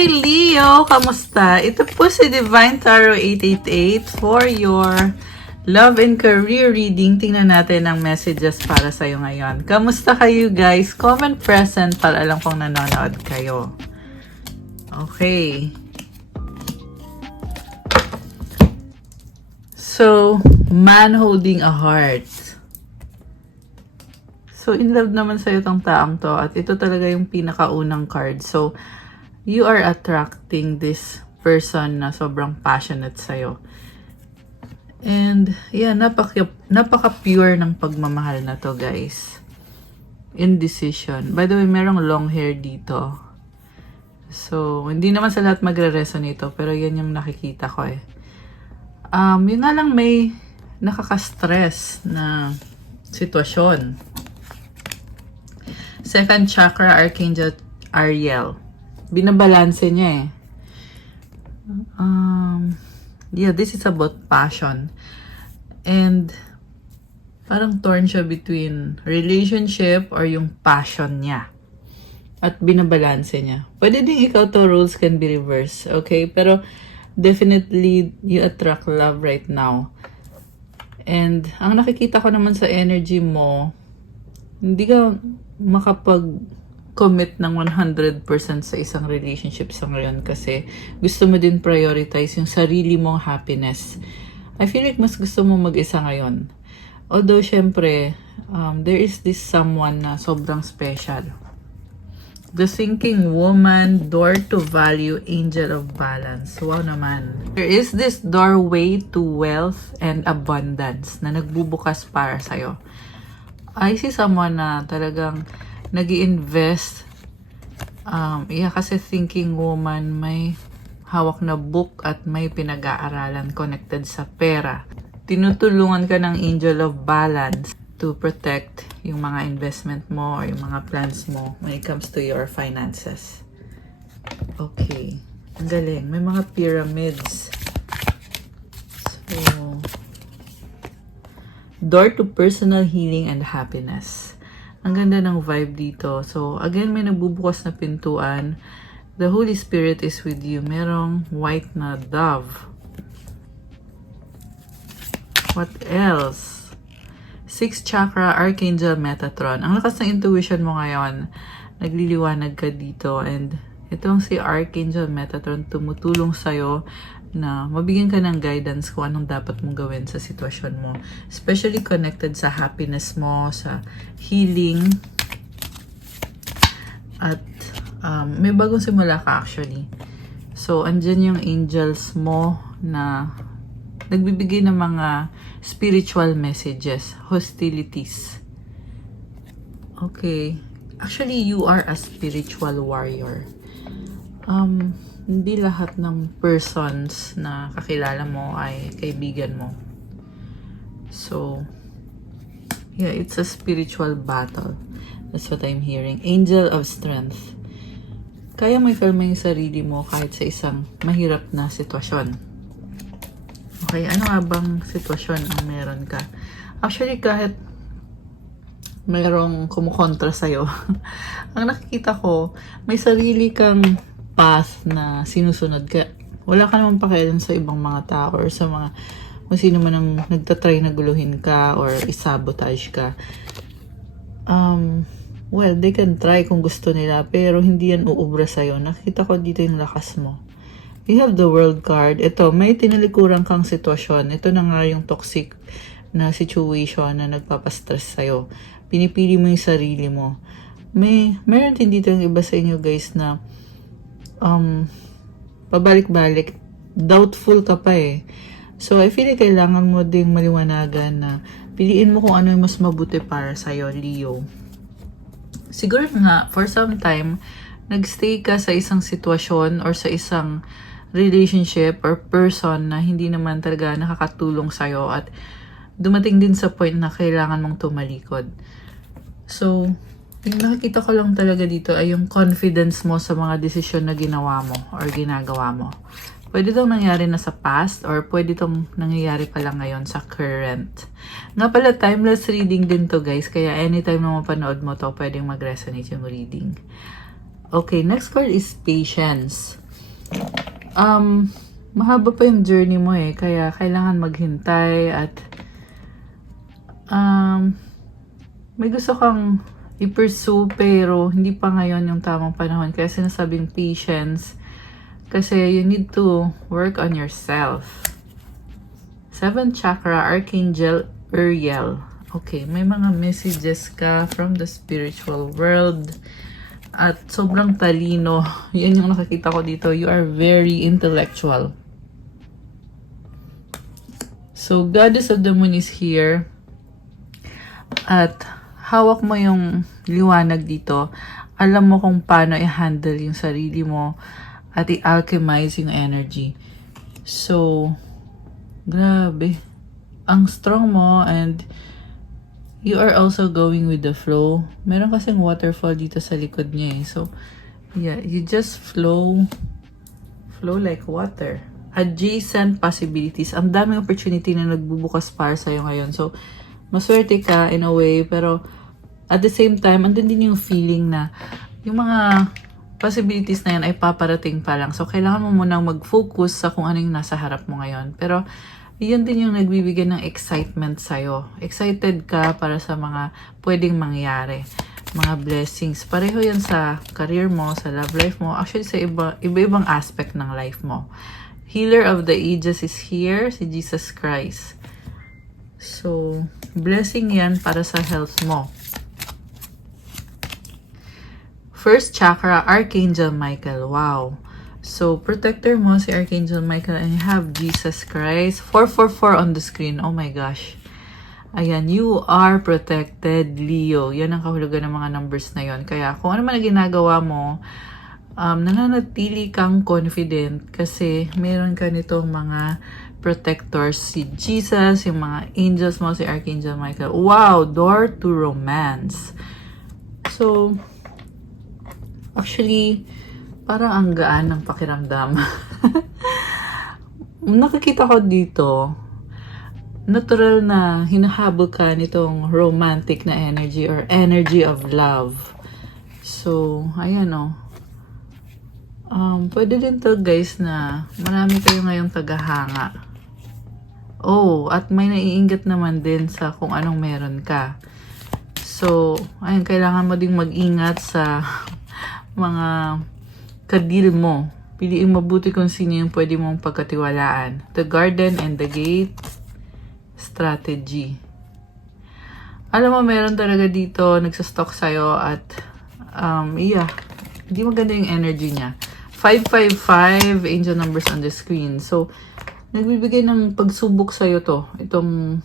Hi Leo! Kamusta? Ito po si Divine Tarot 888 for your love and career reading. Tingnan natin ang messages para sa'yo ngayon. Kamusta kayo guys? Comment present para alam kong nanonood kayo. Okay. So, man holding a heart. So, in love naman sa'yo tong taong to. At ito talaga yung pinakaunang card. So, you are attracting this person na sobrang passionate sa'yo. And, yeah, napaka-pure ng pagmamahal na to, guys. Indecision. By the way, merong long hair dito. So, hindi naman sa lahat magre-resonate ito, pero yan yung nakikita ko eh. Yun nga lang may nakaka-stress na sitwasyon. Second chakra, Archangel Ariel. Binabalanse niya eh. Yeah, this is about passion. And parang torn siya between relationship or yung passion niya. At binabalanse niya. Pwede din ikaw to, roles can be reversed. Okay? Pero definitely you attract love right now. And ang nakikita ko naman sa energy mo, hindi ka makapag-commit ng 100% sa isang relationship sa ngayon kasi gusto mo din prioritize yung sarili mong happiness. I feel like mas gusto mo mag-isa ngayon. Although, syempre, there is this someone na sobrang special. The Thinking Woman, Door to Value, Angel of Balance. Wow naman. There is this doorway to wealth and abundance na nagbubukas para sa'yo. I see someone na talagang nag-i-invest. Yeah, kasi Thinking Woman may hawak na book at may pinag-aaralan connected sa pera. Tinutulungan ka ng Angel of Balance to protect yung mga investment mo or yung mga plans mo when it comes to your finances. Okay. Ang galing. May mga pyramids. So, door to personal healing and happiness. Ang ganda ng vibe dito. So, again, may nagbubukas na pintuan. The Holy Spirit is with you. Merong white na dove. What else? Sixth chakra, Archangel Metatron. Ang lakas ng intuition mo ngayon. Nagliliwanag ka dito. And itong si Archangel Metatron tumutulong sa'yo na mabigyan ka ng guidance kung anong dapat mong gawin sa sitwasyon mo. Especially connected sa happiness mo, sa healing. At may bagong simula ka actually. So, andyan yung angels mo na nagbibigay ng mga spiritual messages, hostilities. Okay. Actually, you are a spiritual warrior. Hindi lahat ng persons na kakilala mo ay kaibigan mo. So, yeah, it's a spiritual battle. That's what I'm hearing. Angel of Strength. Kaya may kalma yung sarili mo kahit sa isang mahirap na sitwasyon. Okay, ano nga bang sitwasyon ang meron ka? Actually, kahit mayroong kumukontra sa'yo, ang nakikita ko, may sarili kang path na sinusunod ka. Wala ka naman pakialam sa ibang mga tao or sa mga kung sino man ang nagtatry na guluhin ka or isabotage ka. Well, they can try kung gusto nila, pero hindi yan uubra sa'yo. Nakita ko dito yung lakas mo. You have the World card. Ito, may tinalikuran kang sitwasyon. Ito na nga yung toxic na situation na nagpapastress sa'yo. Pinipili mo yung sarili mo. Meron din dito yung iba sa inyo guys na pabalik-balik. Doubtful ka pa eh. So, I feel like kailangan mo ding maliwanagan na piliin mo kung ano yung mas mabuti para sa'yo, Leo. Siguro nga, for some time, nagstay ka sa isang sitwasyon or sa isang relationship or person na hindi naman talaga nakakatulong sa'yo at dumating din sa point na kailangan mong tumalikod. So, yung nakikita ko lang talaga dito ay yung confidence mo sa mga desisyon na ginawa mo or ginagawa mo. Pwede itong nangyari na sa past or pwede itong nangyayari pa lang ngayon sa current. Nga pala, timeless reading din to guys, kaya anytime na mapanood mo to, pwedeng mag-resonate yung reading. Okay, next card is patience. mahaba pa yung journey mo eh. Kaya kailangan maghintay at may gusto kang i-pursue pero hindi pa ngayon yung tamang panahon. Kaya sinasabing patience kasi you need to work on yourself. 7th chakra, Archangel Uriel. Okay, may mga messages ka from the spiritual world. At sobrang talino. Yan yung nakakita ko dito. You are very intellectual. So, Goddess of the Moon is here. At hawak mo yung liwanag dito. Alam mo kung paano i-handle yung sarili mo at i-alchemize yung energy. So, grabe. Ang strong mo and you are also going with the flow. Meron kasing waterfall dito sa likod niya eh. So, yeah, you just flow like water. Adjacent possibilities. Ang daming opportunity na nagbubukas para sa'yo ngayon. So, maswerte ka in a way, pero at the same time, andun din yung feeling na yung mga possibilities na yan ay paparating pa lang. So, kailangan mo munang mag-focus sa kung ano yung nasa harap mo ngayon. Pero, yun din yung nagbibigay ng excitement sa'yo. Excited ka para sa mga pwedeng mangyari. Mga blessings. Pareho yan sa career mo, sa love life mo. Actually, sa iba-ibang aspect ng life mo. Healer of the ages is here, si Jesus Christ. So, blessing yan para sa health mo. First chakra, Archangel Michael. Wow. So, protector mo si Archangel Michael and you have Jesus Christ. 444 on the screen. Oh my gosh. Ayan, you are protected, Leo. Yan ang kahulugan ng mga numbers na yon. Kaya kung ano man ang ginagawa mo, nananatili kang confident kasi meron ka nitong mga protectors. Si Jesus, yung mga angels mo, si Archangel Michael. Wow, door to romance. So, actually, parang ang gaan ng pakiramdam. Nakikita ko dito, natural na hinahabol ka nitong romantic na energy or energy of love. So, ayan o. Pwede din to guys na marami kayo ngayong tagahanga. Oh, at may naiingat naman din sa kung anong meron ka. So, ayun, kailangan mo ding mag-ingat sa mga kadil mo. Piliin mabuti kung sino yung pwede mong pagkatiwalaan. The Garden and the Gate strategy. Alam mo, meron talaga dito nagsastock sa'yo at yeah, hindi maganda yung energy niya. 555 angel numbers on the screen. So, nagbibigay ng pagsubok sa'yo to. Itong,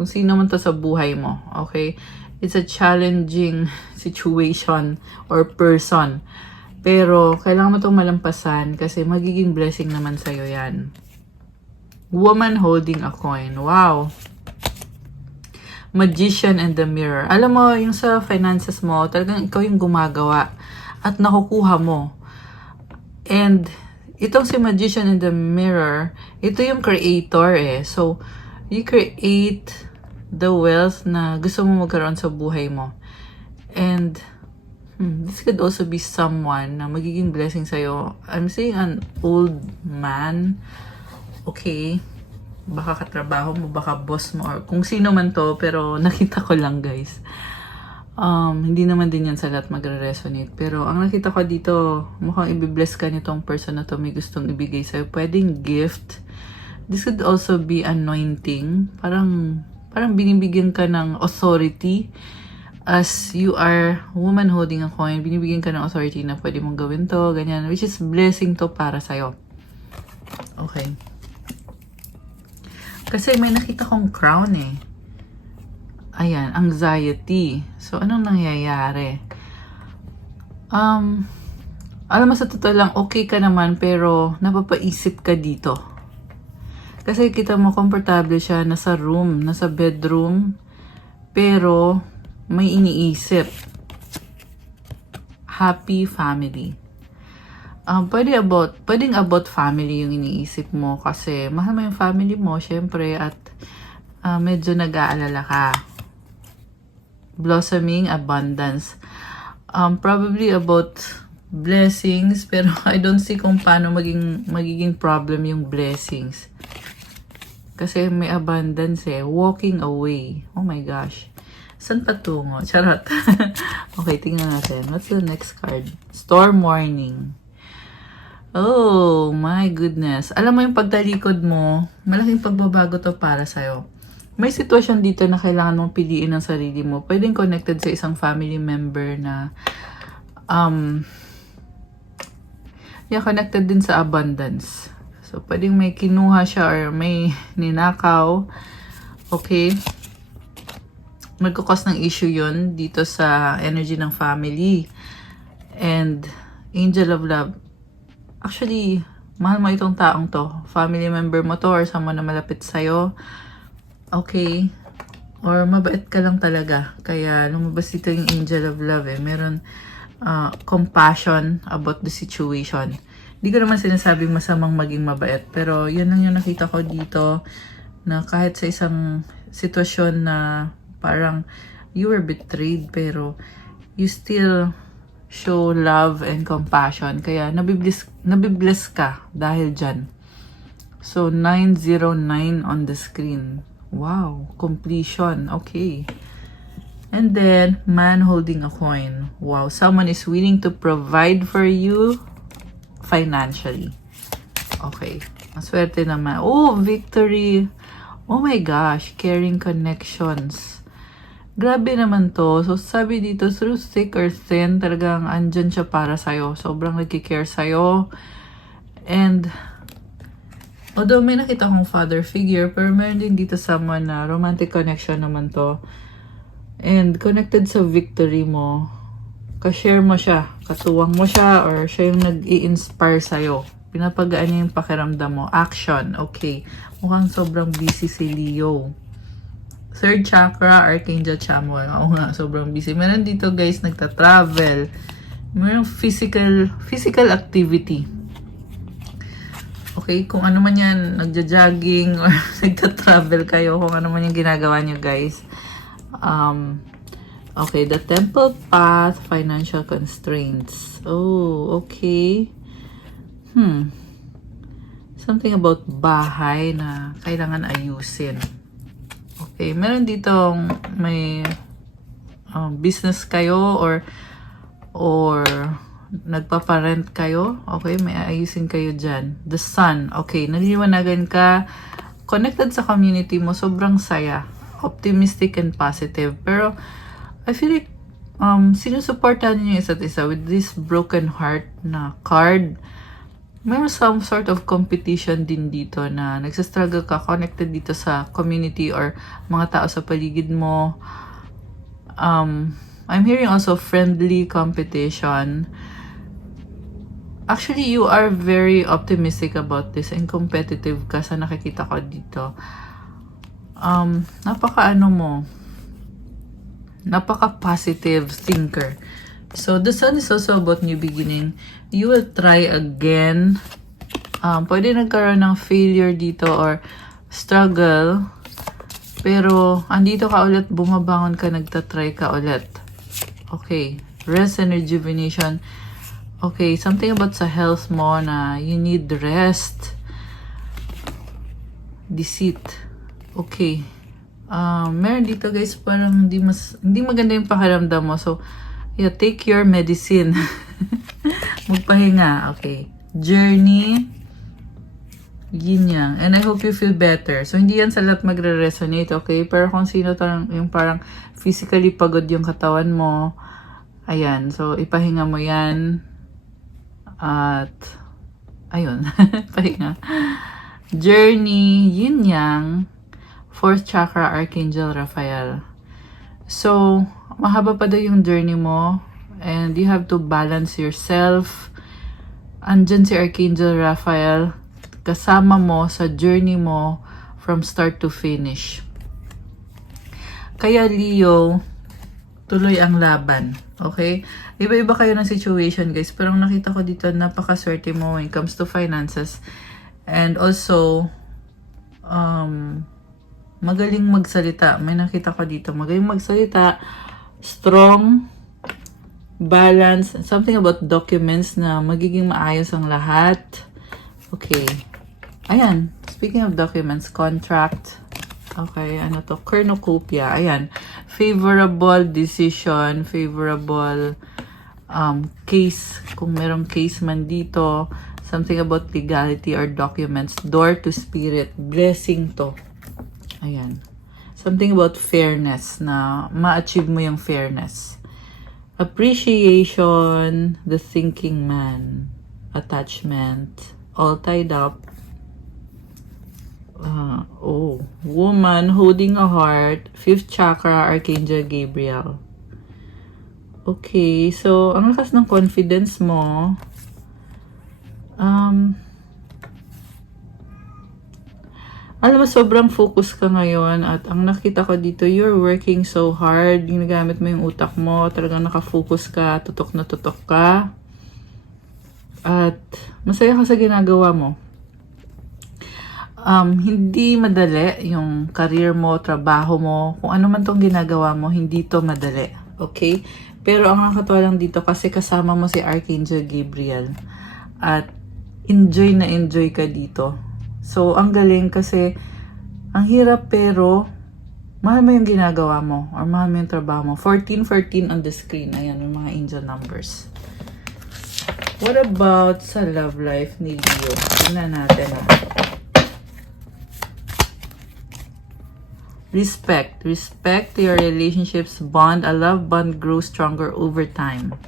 kung sino man to sa buhay mo. Okay? It's a challenging situation or person. Pero, kailangan mo itong malampasan kasi magiging blessing naman sa'yo yan. Woman holding a coin. Wow! Magician and the Mirror. Alam mo, yung sa finances mo, talagang ikaw yung gumagawa at nakukuha mo. And, itong si Magician and the Mirror, ito yung creator eh. So, you create the wealth na gusto mo magkaroon sa buhay mo. And, this could also be someone na magiging blessing sa'yo. I'm saying an old man. Okay. Baka katrabaho mo, baka boss mo, or kung sino man to, pero nakita ko lang guys. Hindi naman din yan sa lahat magre-resonate. Pero ang nakita ko dito, mukhang ibibless ka nitong person na to, may gustong ibigay sa'yo. Pwedeng gift. This could also be anointing. Parang binibigyan ka ng authority. As you are woman holding a coin, binibigyan ka ng authority na pwede mong gawin to, ganyan. Which is blessing to para sa'yo. Okay. Kasi may nakita kong crown eh. Ayan, anxiety. So, anong nangyayari? Alam mo sa totoo lang, okay ka naman pero napapaisip ka dito. Kasi kita mo komportable siya, nasa room, nasa bedroom, pero may iniisip. Happy family. Pwedeng about family yung iniisip mo kasi mahal mo yung family mo, syempre, at medyo nag-aalala ka. Blossoming abundance. Probably about blessings, pero I don't see kung paano magiging problem yung blessings. Kasi may abundance eh. Walking away. Oh my gosh. Saan patungo? Charot. Okay, tingnan natin. What's the next card? Storm warning. Oh my goodness. Alam mo yung pagtalikod mo, malaking pagbabago to para sa'yo. May sitwasyon dito na kailangan mong piliin ng sarili mo. Pwedeng connected sa isang family member na connected din sa abundance. So, pwedeng may kinuha siya or may ninakaw. Okay. Magkukos ng issue yun dito sa energy ng family. And angel of love. Actually, mahal mo itong taong to. Family member mo to or someone na malapit sa'yo. Okay. Or mabait ka lang talaga. Kaya lumabas dito yung angel of love eh. Meron compassion about the situation. Hindi ko naman sinasabing masamang maging mabait. Pero yun lang yung nakita ko dito na kahit sa isang sitwasyon na parang you were betrayed pero you still show love and compassion. Kaya nabibless ka dahil dyan. So 909 on the screen. Wow, completion. Okay. And then man holding a coin. Wow, someone is willing to provide for you financially. Okay. Maswerte naman. Oh, victory. Oh my gosh, caring connections. Grabe naman to. So, sabi dito, through thick or thin, talagang andyan siya para sa'yo. Sobrang nagkikare sa'yo. And, although may nakita kong father figure, pero meron din dito someone na romantic connection naman to. And, connected sa victory mo. Ka-share mo siya, katuwang mo siya, or siya yung nag-i-inspire sa'yo. Pinapagaan niya yung pakiramdam mo. Action, okay. Mukhang sobrang busy si Leo. Third chakra, Archangel Chamuel. Oo nga, sobrang busy. Meron dito guys, nagta-travel. Meron physical activity. Okay, kung ano man yan, nagja-jogging or nagta-travel kayo, kung ano man yung ginagawa nyo guys. Okay, the temple path, financial constraints. Oh, okay. Something about bahay na kailangan ayusin. Okay, meron ditong may business kayo or nagpaparent kayo. Okay, may ayusin kayo dyan. The sun. Okay, naliliwanagan ka. Connected sa community mo. Sobrang saya. Optimistic and positive. Pero, I feel like sinusuportahan niyo yung isa't isa with this broken heart na card. Mayroon some sort of competition din dito na nagsastruggle ka, connected dito sa community or mga tao sa paligid mo. I'm hearing also friendly competition. Actually, you are very optimistic about this and competitive ka sa nakikita ko dito. Napaka-positive thinker. So, the sun is also about new beginning. You will try again. Pwede nagkaroon ng failure dito or struggle. Pero, andito ka ulit, bumabangon ka, nagtatry ka ulit. Okay. Rest and rejuvenation. Okay, something about sa health mo na you need rest. Deceit. Okay. Meron dito guys, parang hindi maganda yung pakiramdam mo. So, yeah, take your medicine. Magpahinga. Okay. Journey. Yin yang. And I hope you feel better. So, hindi yan sa lahat magre-resonate, okay? Pero kung sino yung parang physically pagod yung katawan mo, ayan. So, ipahinga mo yan. At, ayun. Pahinga. Journey. Yin yang. Fourth chakra, Archangel Raphael. So, mahaba pa daw yung journey mo. And you have to balance yourself. Andyan si Archangel Raphael. Kasama mo sa journey mo from start to finish. Kaya Leo, tuloy ang laban. Okay? Iba-iba kayo ng situation guys. Pero ang nakita ko dito, napakaswerte mo when it comes to finances. And also, magaling magsalita. May nakita ko dito. Magaling magsalita. Strong. balance, something about documents na magiging maayos ang lahat. Okay. Ayan, speaking of documents, contract. Okay, ano to? Cornucopia. Ayan. Favorable decision, favorable case. Kung merong case man dito, something about legality or documents. Door to spirit. Blessing to. Ayan. Something about fairness na ma-achieve mo yung fairness. Appreciation, the thinking man. Attachment. All tied up. Woman holding a heart. 5th chakra, Archangel Gabriel. Okay, so ang lakas ng confidence mo. Alam mo, sobrang focus ka ngayon at ang nakita ko dito, you're working so hard. Ginagamit mo yung utak mo, talagang nakafocus ka, tutok na tutok ka. At masaya ka sa ginagawa mo. Hindi madali yung career mo, trabaho mo, kung ano man tong ginagawa mo, hindi to madali. Okay? Pero ang nakakatawa lang dito kasi kasama mo si Archangel Gabriel. At enjoy na enjoy ka dito. So, ang galing kasi ang hirap pero mahal mo yung ginagawa mo or mahal mo yung trabaho mo. 1414 on the screen. Ayan, yung mga angel numbers. What about sa love life ni Leo? Tingnan natin Respect. Respect to your relationships bond. A love bond grows stronger over time.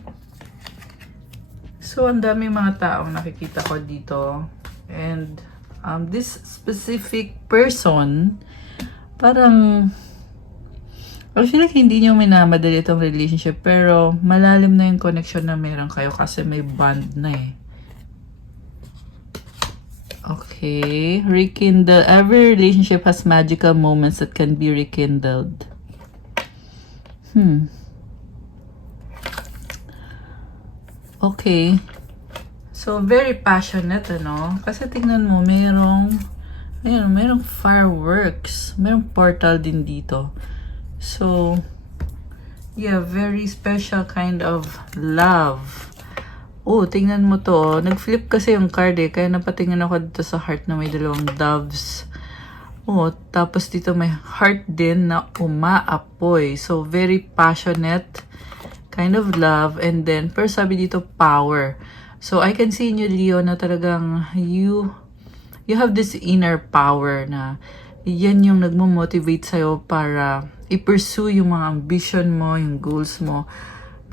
So, ang dami mga taong nakikita ko dito. And this specific person, parang, I feel like hindi nyo minamadali itong relationship, pero malalim na yung connection na meron kayo kasi may bond na eh. Okay, rekindle. Every relationship has magical moments that can be rekindled. Okay. So, very passionate, ano? Kasi tingnan mo, merong fireworks. Merong portal din dito. So, yeah, very special kind of love. Oh, tingnan mo to. Nag-flip kasi yung card eh. Kaya napatingin ako dito sa heart na may dalawang doves. Oh, tapos dito may heart din na umaapoy. So, very passionate kind of love. And then, pero sabi dito, power. So, I can see in you, Leo, na talagang you have this inner power na yan yung nagmo-motivate sa'yo para i-pursue yung mga ambition mo, yung goals mo.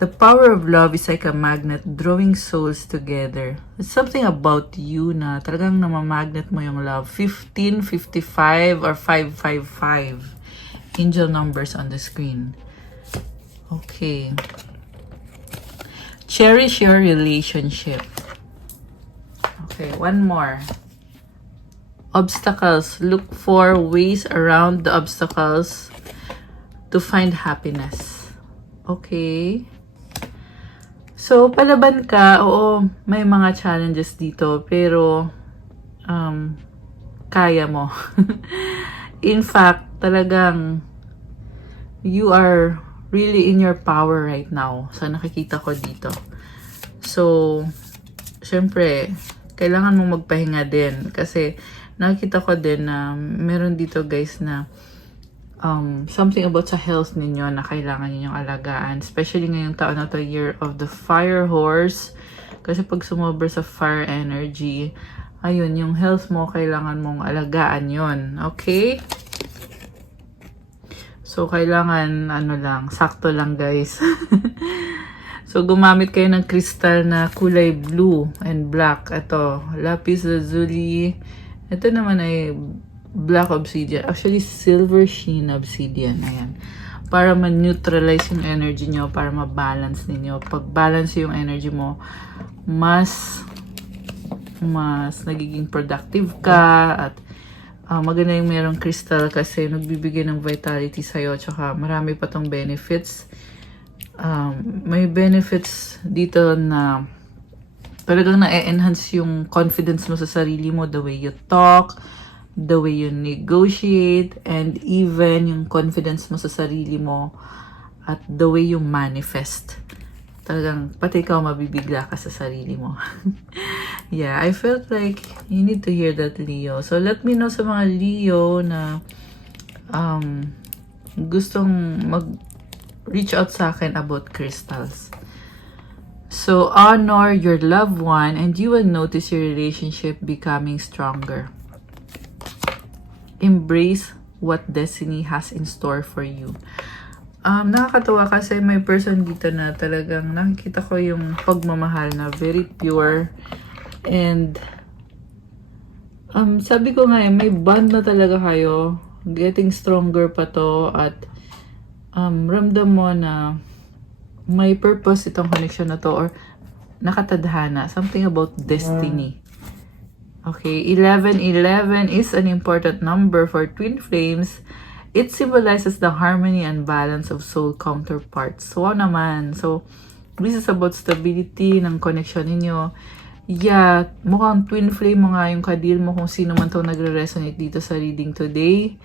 The power of love is like a magnet drawing souls together. It's something about you na talagang namamagnet mo yung love. 15, 55, or 555. Angel numbers on the screen. Okay. Cherish your relationship. Okay, one more. Obstacles. Look for ways around the obstacles to find happiness. Okay. So, palaban ka. Oo, may mga challenges dito. Pero, kaya mo. In fact, talagang you are really in your power right now sa nakikita ko dito. So, syempre, kailangan mong magpahinga din kasi nakikita ko din na meron dito guys na something about sa health ninyo na kailangan ninyong alagaan. Especially ngayong taon na to, year of the fire horse. Kasi pag sumobra sa fire energy, ayun, yung health mo, kailangan mong alagaan yon. Okay? So, kailangan, sakto lang guys. So, gumamit kayo ng crystal na kulay blue and black. Ito, lapis lazuli. Ito naman ay black obsidian. Actually, silver sheen obsidian. Ayan. Para ma-neutralize yung energy nyo, para ma-balance ninyo. Pag-balance yung energy mo, mas nagiging productive ka at maganda yung merong crystal kasi nagbibigay ng vitality sa'yo tsaka marami pa tong benefits. May benefits dito na talagang na-enhance yung confidence mo sa sarili mo, the way you talk, the way you negotiate, and even yung confidence mo sa sarili mo at the way you manifest. talagang pati ikaw mabibigla ka sa sarili mo. Yeah, I felt like you need to hear that, Leo. So let me know sa mga Leo na gustong reach out sa akin about crystals. So honor your loved one and you will notice your relationship becoming stronger. Embrace what destiny has in store for you. Nakakatawa kasi may person dito na talagang nakikita ko yung pagmamahal na very pure. And sabi ko nga may bond na talaga kayo. Getting stronger pa to. At ramdam mo na may purpose itong connection na to. Or nakatadhana. Something about destiny. Okay, 1111 is an important number for twin flames. It symbolizes the harmony and balance of soul counterparts. Wow naman. So, this is about stability ng connection ninyo. Yeah, mukhang twin flame mo nga yung kadil mo kung sino man itong nagre-resonate dito sa reading today.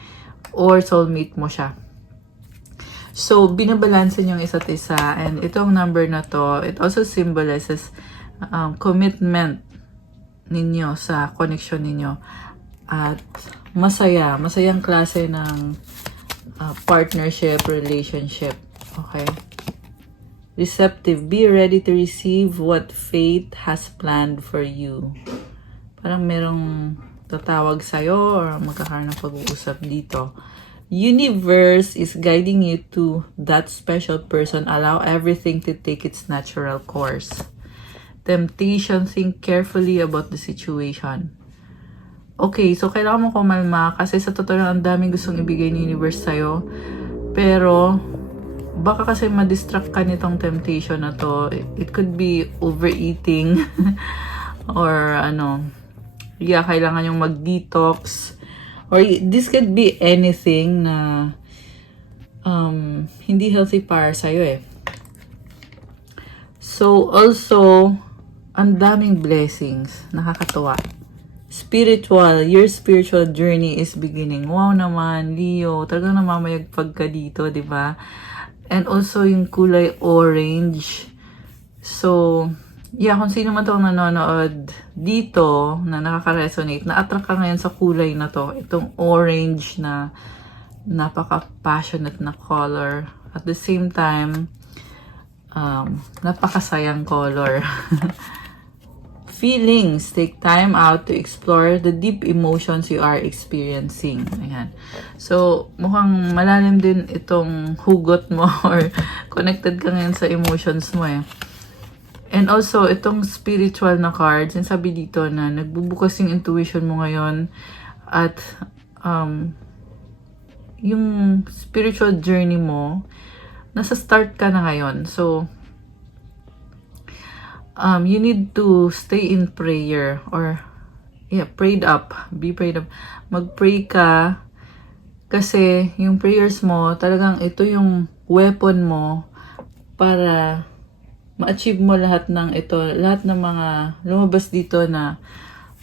Or soulmate mo siya. So, binabalanse niyo yung isa't isa. And itong number na to, it also symbolizes commitment ninyo sa connection ninyo. At masayang klase ng partnership, relationship. Okay? Receptive. Be ready to receive what fate has planned for you. Parang merong tatawag sa'yo or magkakaroon ng pag-uusap dito. Universe is guiding you to that special person. Allow everything to take its natural course. Temptation. Think carefully about the situation. Okay, so kailangan mo kumalma kasi sa totoo lang ang daming gustong ibigay ni universe sa'yo. Pero, baka kasi ma-distract ka nitong temptation na to. It could be overeating or kailangan yung mag-detox. Or this could be anything na hindi healthy para sa'yo eh. So, also, ang daming blessings. Nakakatuwa. Your spiritual journey is beginning. Wow naman, Leo. Talagang namamayagpag ka dito, di ba? And also, yung kulay orange. So, yeah, kung sino man itong nanonood dito na nakaka-resonate, na-attract ka ngayon sa kulay na to. Itong orange na napaka-passionate na color. At the same time, napakasayang color. Feelings. Take time out to explore the deep emotions you are experiencing. Ayan. So, mukhang malalim din itong hugot mo or connected ka ngayon sa emotions mo eh. And also, itong spiritual na cards, sabi dito na nagbubukas yung intuition mo ngayon at yung spiritual journey mo, nasa start ka na ngayon. So, you need to stay in prayer or prayed up. Be prayed up. Mag-pray ka kasi yung prayers mo, talagang ito yung weapon mo para ma-achieve mo lahat ng ito, lahat ng mga lumabas dito na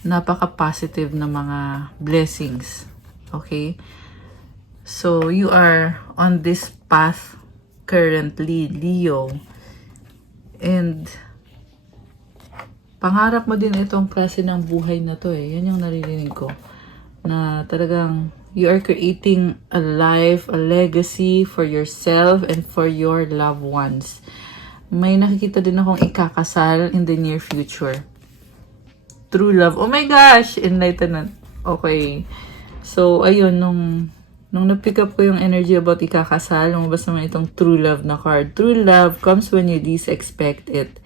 napaka-positive na mga blessings. Okay? So, you are on this path currently, Leo. And pangarap mo din itong klase ng buhay na to eh. Yan yung naririnig ko. Na talagang you are creating a life, a legacy for yourself and for your loved ones. May nakikita din akong ikakasal in the near future. True love. Oh my gosh! Enlightenment. Okay. So, ayun, nung na-pick up ko yung energy about ikakasal, lumabas naman itong true love na card. True love comes when you least expect it.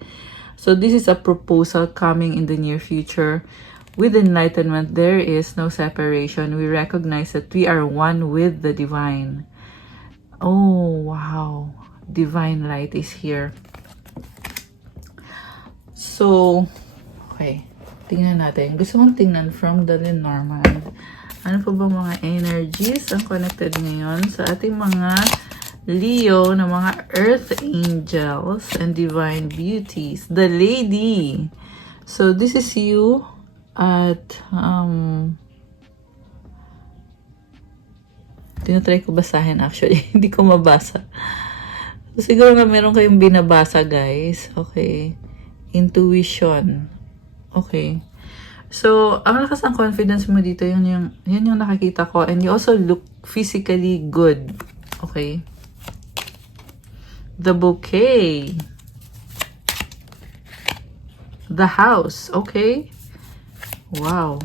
So this is a proposal coming in the near future. With enlightenment, there is no separation. We recognize that we are one with the divine. Oh, wow. Divine light is here. So, okay. Tingnan natin. Gusto mong tingnan from the Lenormand. Ano pa ba mga energies ang connected ngayon sa ating mga Leo na mga earth angels and divine beauties. The lady. So, this is you at tinatry ko basahin actually. Hindi ko mabasa. Siguro nga meron kayong binabasa, guys. Okay. Intuition. Okay. So, ang lakas ng confidence mo dito, yun yung nakakita ko. And you also look physically good. Okay. The bouquet. The house. Okay. Wow.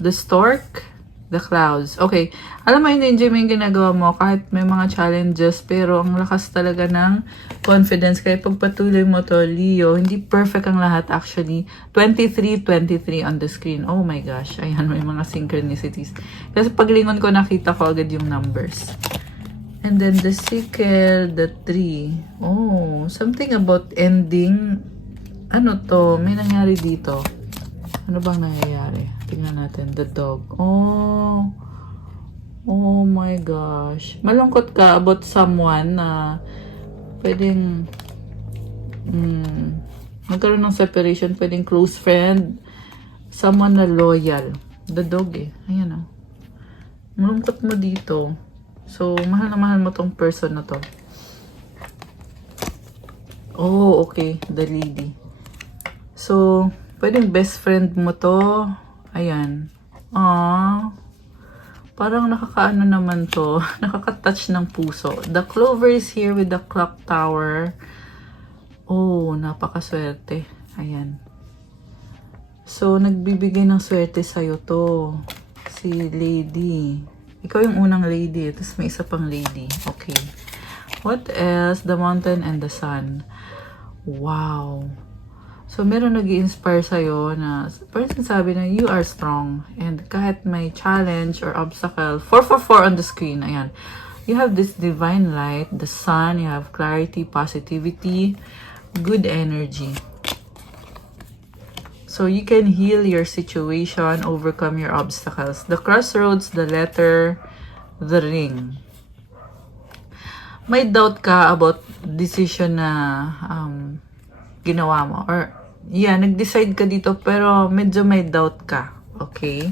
The stork. The clouds. Okay. Alam mo, in-enjoy mo yung ginagawa mo kahit may mga challenges, pero ang lakas talaga ng confidence. Kaya pagpatuloy mo to, Leo, hindi perfect ang lahat actually. 23 on the screen. Oh my gosh. Ayan, may mga synchronicities. Kasi paglingon ko, nakita ko agad yung numbers. And then the sickle, the tree. Oh, something about ending. Ano to? May nangyari dito. Ano bang nangyayari? Tingnan natin. The dog. Oh. Oh my gosh. Malungkot ka about someone na pwedeng magkaroon ng separation. Pwedeng close friend. Someone na loyal. The dog eh. Ayan oh. Malungkot mo dito. So, mahal na mahal mo tong person na to. Oh, okay. The lady. So, pwedeng best friend mo to. Ayan. Aww. Parang nakakaano naman to. Nakaka-touch ng puso. The clover is here with the clock tower. Oh, napakaswerte. Ayan. So, nagbibigay ng swerte sa'yo to. Si lady. Ikaw yung unang lady. Tapos may isa pang lady. Okay. What else? The mountain and the sun. Wow. So, meron nag-i-inspire sa'yo na person sabi na you are strong. And kahit may challenge or obstacle, 444 on the screen, ayan. You have this divine light, the sun, you have clarity, positivity, good energy. So, you can heal your situation, overcome your obstacles. The crossroads, the letter, the ring. May doubt ka about decision na ginawa mo. Or, yeah, nag-decide ka dito pero medyo may doubt ka. Okay?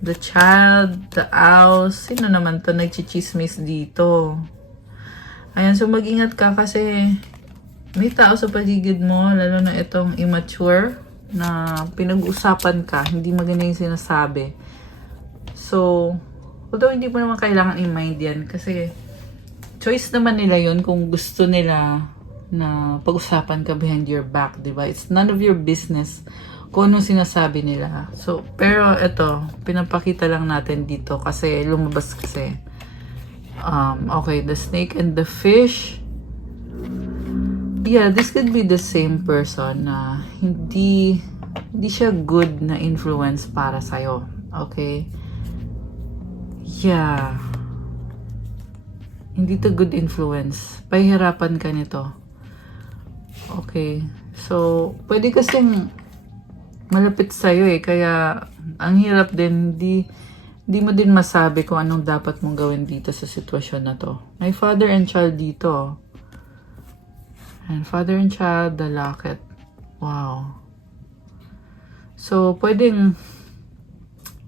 The child, the owl. Sino naman to nagchichismis dito? Ayan, so mag-ingat ka kasi may tao sa paligid mo, lalo na itong immature na pinag-usapan ka, hindi maganda yung sinasabi. So, although hindi mo naman kailangan i-mind yan kasi choice naman nila yon kung gusto nila na pag-usapan ka behind your back, di ba? It's none of your business kung anong sinasabi nila. So, pero ito, pinapakita lang natin dito kasi lumabas kasi. Okay, the snake and the fish. Yeah, this could be the same person na hindi siya good na influence para sa'yo. Okay? Yeah. Hindi to good influence. Pahihirapan ka nito. Okay. So, pwede kasing malapit sa'yo eh. Kaya, ang hirap din, hindi mo din masabi kung anong dapat mong gawin dito sa sitwasyon na to. May father and child dito. And father and child, the locket. Wow. So, pwedeng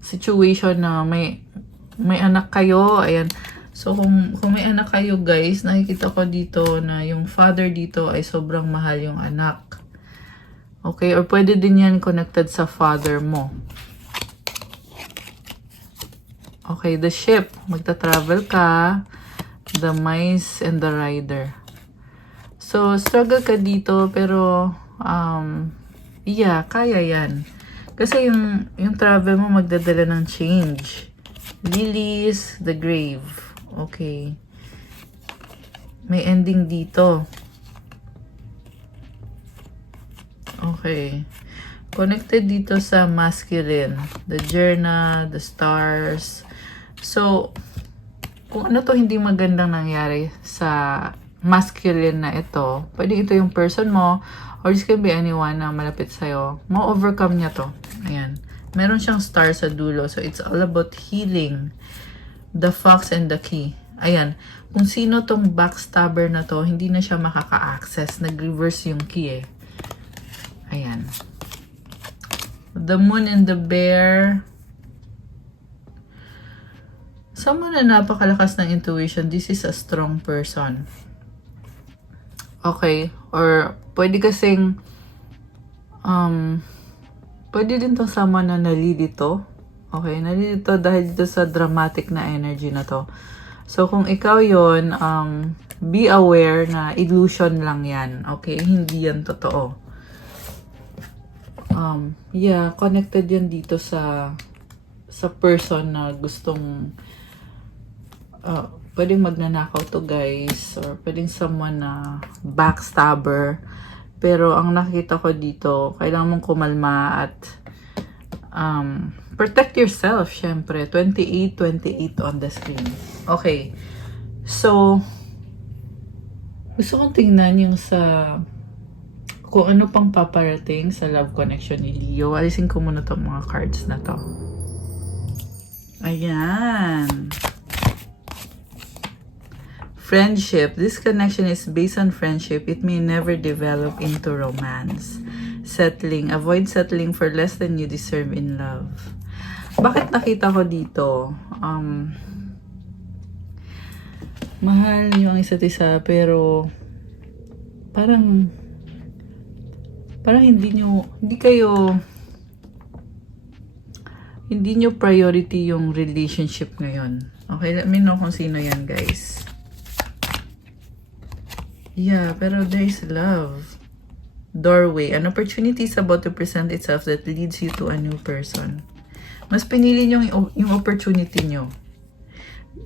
situation na may anak kayo. Ayan. So, kung may anak kayo, guys, nakikita ko dito na yung father dito ay sobrang mahal yung anak. Okay? Or pwede din yan connected sa father mo. Okay, the ship. Magta-travel ka. The mice and the rider. So, struggle ka dito, pero, yeah, kaya yan. Kasi yung travel mo magdadala ng change. Lilies, the grave. Okay. May ending dito. Okay. Connected dito sa masculine. The journal, the stars. So, kung ano to hindi magandang nangyari sa masculine na ito, pwede ito yung person mo, or this can be anyone na malapit sa'yo, ma-overcome niya to. Ayan. Meron siyang star sa dulo. So, it's all about healing. The fox and the key. Ayan. Kung sino tong backstabber na to, hindi na siya makaka-access. Nag-reverse yung key eh. Ayan. The moon and the bear. someone na napakalakas ng intuition, this is a strong person. Okay? Or, pwede kasing, pwede din to someone na nalilito. Okay? Nalilito dahil dito sa dramatic na energy na to. So, kung ikaw yon, be aware na illusion lang yan. Okay? Hindi yan totoo. Yeah, connected yan dito sa person na gustong pwedeng magnanakaw to guys, or pwedeng someone na backstabber. Pero ang nakita ko dito, kailangan mong kumalma at protect yourself, syempre. 28 on the screen. Okay. So, gusto kong tingnan yung sa kung ano pang paparating sa love connection ni Leo. Alisin ko muna tong mga cards na to. Ayan. Friendship. This connection is based on friendship. It may never develop into romance. Settling. Avoid settling for less than you deserve in love. Bakit nakita ko dito? Mahal yung isa't isa, pero parang hindi nyo priority yung relationship ngayon. Okay, let me know kung sino yan, guys. Yeah, pero there is love. Doorway. An opportunity is about to present itself that leads you to a new person. Mas pinili nyo yung opportunity nyo.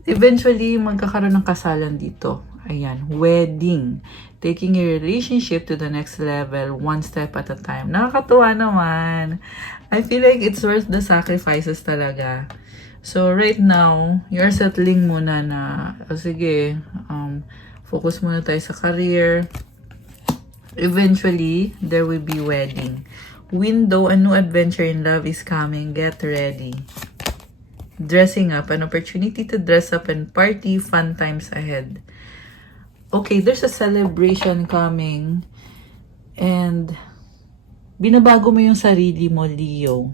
Eventually, magkakaroon ng kasalan dito. Ayan, wedding. Taking your relationship to the next level, one step at a time. Nakakatuwa naman. I feel like it's worth the sacrifices talaga. So, right now, you're settling muna na, sige, focus muna tayo sa career. Eventually, there will be wedding. Window, a new adventure in love is coming. Get ready. Dressing up, an opportunity to dress up and party, fun times ahead. Okay, there's a celebration coming. And, binabago mo yung sarili mo, Leo.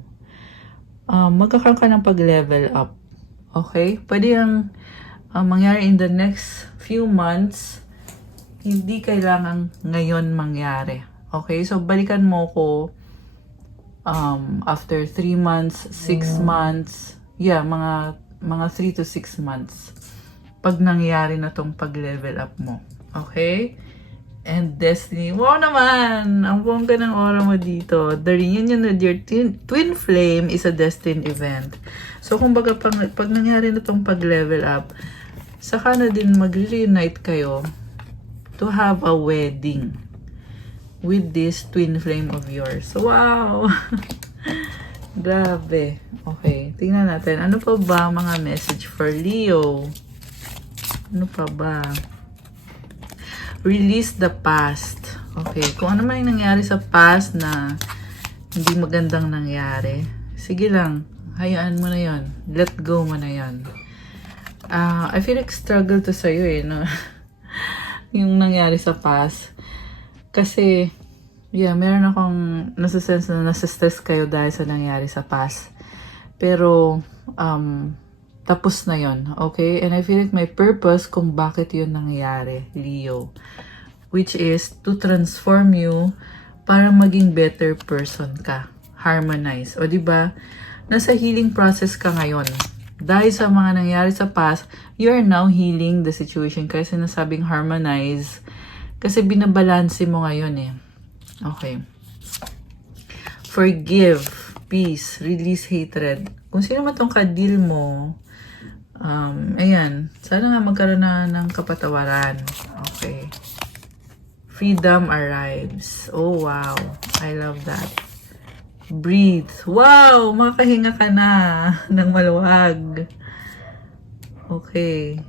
Magkakaroon ka ng pag-level up. Okay? Pwede yung mangyari in the next few months. Hindi kailangan ngayon mangyari. Okay? So, balikan mo ko after 3 months, 6 months. Yeah, mga 3 to 6 months. Pag nangyari na tong pag-level up mo. Okay? And destiny. Wow naman! Ang bongga ng aura mo dito. The reunion with your twin flame is a destined event. So, kumbaga, pag nangyari na tong pag-level up, saka na din mag-reunite kayo to have a wedding with this twin flame of yours. So, wow! Grabe. Okay, tingnan natin. Ano pa ba mga message for Leo? Ano pa ba? Release the past. Okay, kung ano man yung nangyari sa past na hindi magandang nangyari, sige lang, hayaan mo na yon. Let go mo na yon. I feel like struggle to sa'yo no? Yung nangyari sa past. Kasi, yeah, meron akong nasa-sense na nasa-stress kayo dahil sa nangyari sa past. Pero, tapos na yon, okay? And I feel like may purpose kung bakit yun nangyari, Leo. Which is to transform you para maging better person ka. Harmonize. O diba, nasa healing process ka ngayon. Dahil sa mga nangyari sa past, you are now healing the situation. Kaya sinasabing harmonize. Kasi binabalanse mo ngayon eh. Okay. Forgive. Peace. Release hatred. Kung sino man tong ka-deal mo, ayan, sana nga magkaroon na ng kapatawaran. Okay. Freedom arrives. Oh, wow. I love that. Breathe. Wow! Makahinga ka na ng maluwag. Okay.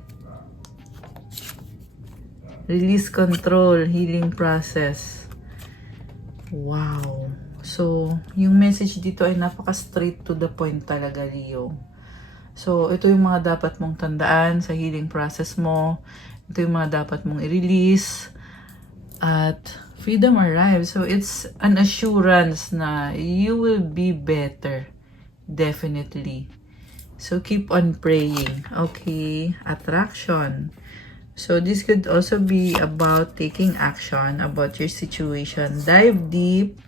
Release control. Healing process. Wow. So, yung message dito ay napaka-straight to the point talaga, Leo. So, ito yung mga dapat mong tandaan sa healing process mo. Ito yung mga dapat mong i-release. At freedom arrives. So, it's an assurance na you will be better. Definitely. So keep on praying. Okay, attraction. So this could also be about taking action about your situation. Dive deep.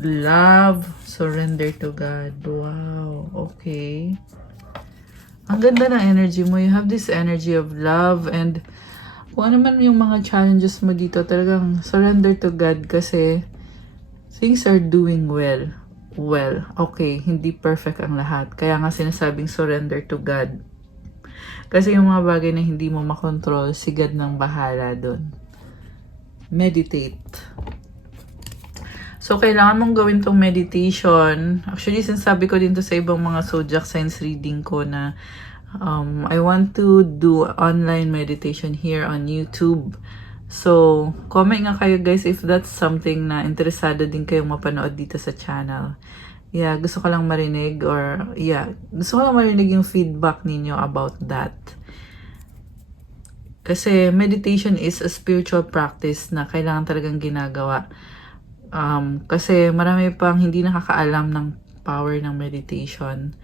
Love. Surrender to God. Wow. Okay. Ang ganda ng energy mo. You have this energy of love and kung ano man yung mga challenges mo dito, talagang surrender to God kasi things are doing well. Well, okay, hindi perfect ang lahat. Kaya nga sinasabing surrender to God. Kasi yung mga bagay na hindi mo makontrol, si God nang bahala dun. Meditate. So, kailangan mong gawin tong meditation. Actually, sinasabi ko din to sa ibang mga zodiac signs reading ko na I want to do online meditation here on YouTube. So, comment nga kayo guys if that's something na interesado din kayong mapanood dito sa channel. Yeah, gusto ko lang marinig gusto ko lang marinig yung feedback ninyo about that. Kasi meditation is a spiritual practice na kailangan talagang ginagawa. Kasi marami pang hindi nakakaalam ng power ng meditation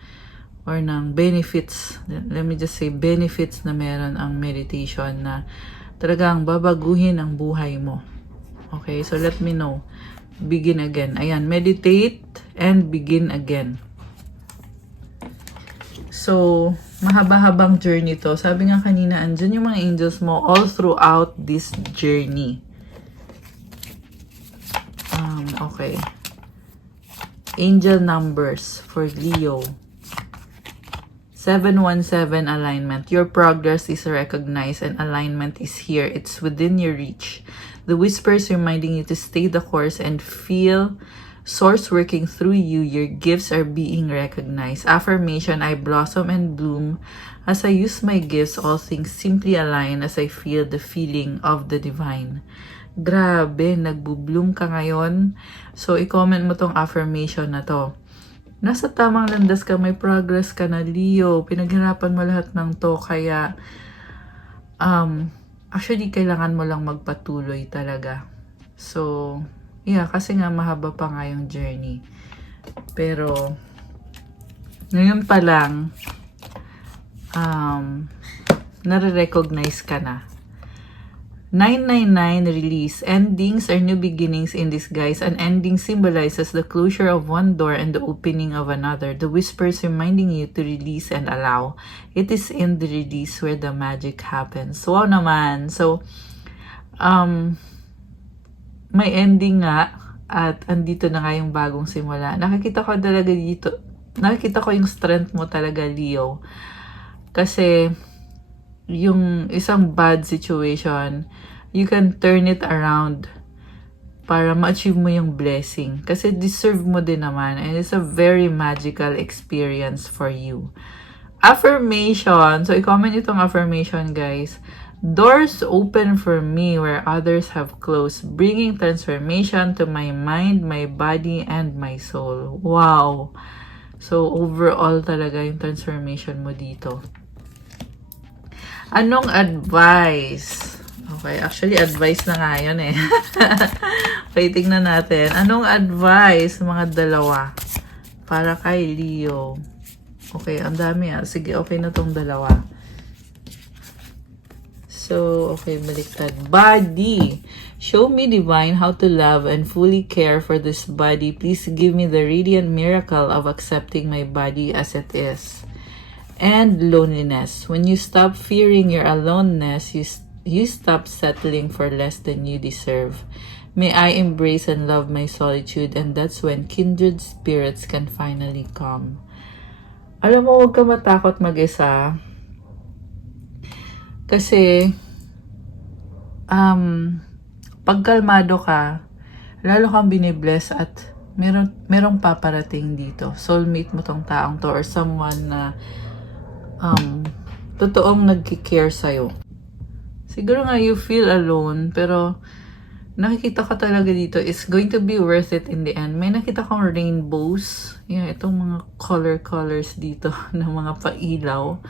or ng benefits. Let me just say benefits na meron ang meditation na talagang babaguhin ang buhay mo. Okay, so let me know. Begin again. Ayan, meditate and begin again. So, mahaba-habang journey to. Sabi nga kanina, andyan yung mga angels mo all throughout this journey. Okay. Angel numbers for Leo. 717 alignment. Your progress is recognized and alignment is here. It's within your reach. The whispers reminding you to stay the course and feel source working through you. Your gifts are being recognized. Affirmation, I blossom and bloom. As I use my gifts, all things simply align as I feel the feeling of the divine. Grabe, nagbo-bloom ka ngayon. So, i-comment mo tong affirmation na to. Nasa tamang landas ka, may progress ka na, Leo. Pinaghirapan mo lahat ng to, kaya actually, kailangan mo lang magpatuloy talaga. So, yeah, kasi nga mahaba pa nga yung journey. Pero, ngayon pa lang, nare-recognize ka na. 999 release. Endings are new beginnings in disguise. An ending symbolizes the closure of one door and the opening of another. The whispers reminding you to release and allow. It is in the release where the magic happens. Wow naman. So, may ending nga at andito na nga yung bagong simula. Nakikita ko talaga dito, nakikita ko yung strength mo talaga, Leo. Kasi, yung isang bad situation, you can turn it around para ma-achieve mo yung blessing. Kasi deserve mo din naman. And it's a very magical experience for you. Affirmation. So, i-comment itong affirmation, guys. Doors open for me where others have closed, bringing transformation to my mind, my body, and my soul. Wow! So, overall talaga yung transformation mo dito. Anong advice? Okay, actually advice na nga yun eh. Okay, tingnan natin. Anong advice mga dalawa para kay Leo? Okay, ang dami ah. Sige, okay na tong dalawa. So, okay, baliktad. Body. Show me divine how to love and fully care for this body. Please give me the radiant miracle of accepting my body as it is. And loneliness. When you stop fearing your aloneness, you stop settling for less than you deserve. May I embrace and love my solitude, and that's when kindred spirits can finally come. Alam mo, huwag ka matakot mag-isa. Kasi, pag kalmado ka, lalo kang binibless at merong paparating dito. Soulmate mo tong taong to or someone na totoong nagki-care sa'yo. Siguro nga you feel alone, pero nakikita ko talaga dito is going to be worth it in the end. May nakita kong rainbows. Yeah, itong mga colors dito ng mga pailaw.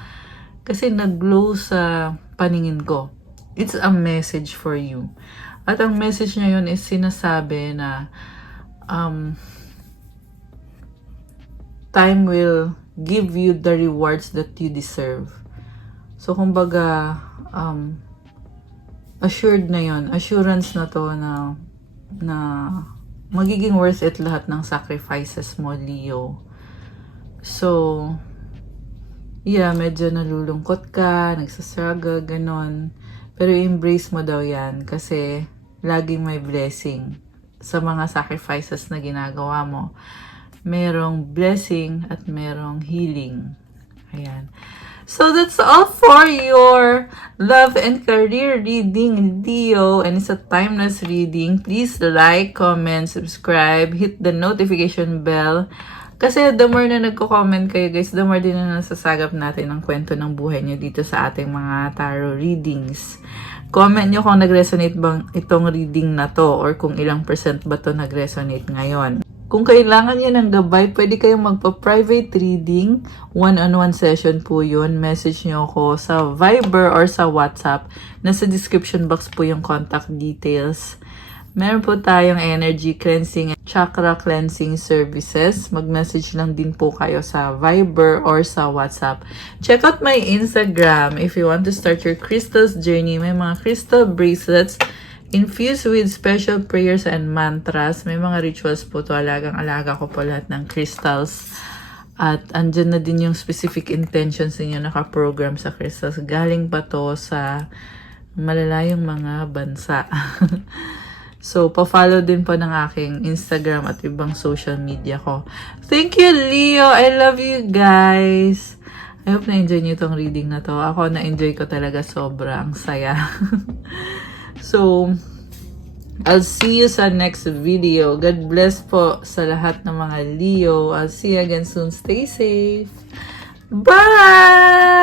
Kasi nag-glow sa paningin ko. It's a message for you. At ang message niya yun is sinasabi na time will give you the rewards that you deserve. So, kumbaga, assured na yon, assurance na to na magiging worth it lahat ng sacrifices mo, Leo. So, yeah, medyo nalulungkot ka, nagsastruggle, ganon. Pero embrace mo daw yan kasi laging may blessing sa mga sacrifices na ginagawa mo. Merong blessing at merong healing. Ayan. So that's all for your love and career reading, Leo. And it's a timeless reading. Please like, comment, subscribe, hit the notification bell. Kasi the more na nagko-comment kayo guys, the more din na nasasagap natin ang kwento ng buhay nyo dito sa ating mga tarot readings. Comment nyo kung nag-resonate bang itong reading na to or kung ilang % ba to nag-resonate ngayon. Kung kailangan nyo ng gabay, pwede kayong magpa-private reading. One-on-one session po yun. Message nyo ako sa Viber or sa WhatsApp. Nasa description box po yung contact details. Meron po tayong energy cleansing and chakra cleansing services. Mag-message lang din po kayo sa Viber or sa WhatsApp. Check out my Instagram if you want to start your crystals journey. May mga crystal bracelets infused with special prayers and mantras. May mga rituals po to. Alagang-alaga ko po lahat ng crystals. At andyan na din yung specific intentions ninyo nakaprogram sa crystals. Galing pa to sa malalayong mga bansa. So, pa-follow din po ng aking Instagram at ibang social media ko. Thank you, Leo! I love you guys! I hope na-enjoy nyo itong reading na to. Ako, na-enjoy ko talaga sobra. Ang saya. So, I'll see you sa next video. God bless po sa lahat ng mga Leo. I'll see you again soon. Stay safe. Bye!